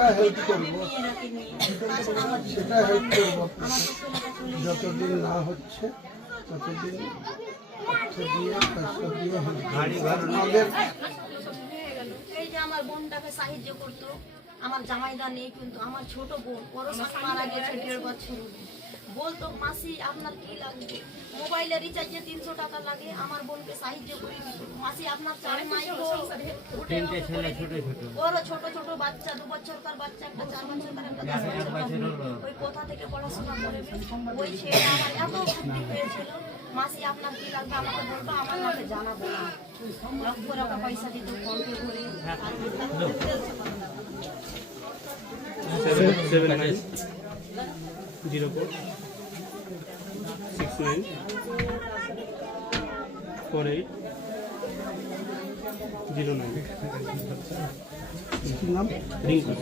সেটা হেল্প করবো, সেটা হেল্প করবো। যতদিন না হচ্ছে ততদিন অর্থ দিয়ে পয়সা দিয়ে আমাদের এই যে আমার বোনটাকে সাহায্য করতো, আমার জামাইদা নেই কিন্তু আমার ছোট বোন ওরও মারা গেছে 1.5 বছর। বলতো মাসি আপনার কি লাগবে, মোবাইলে রিচার্জে 300 টাকা লাগে, আমার বোনকে সাহায্য করে দিত। মাসি আপনার চার মাই তো ওরও ছোট ছোট বাচ্চা, 2 বছরকার বাচ্চা, একটা 4 বছরকার, একটা 10 বছরকার। ওই কোথা থেকে পড়াশোনা করবে, ওই ছেলে আমার এত ভক্তি হয়েছিল। মাসি আপনার কি লাগবে আমাকে বলবো, আমার নামে জানাবো না, লক্ষ টাকা পয়সা দিত ফোন পে করে। 7904848009 নাম রিঙ্কু।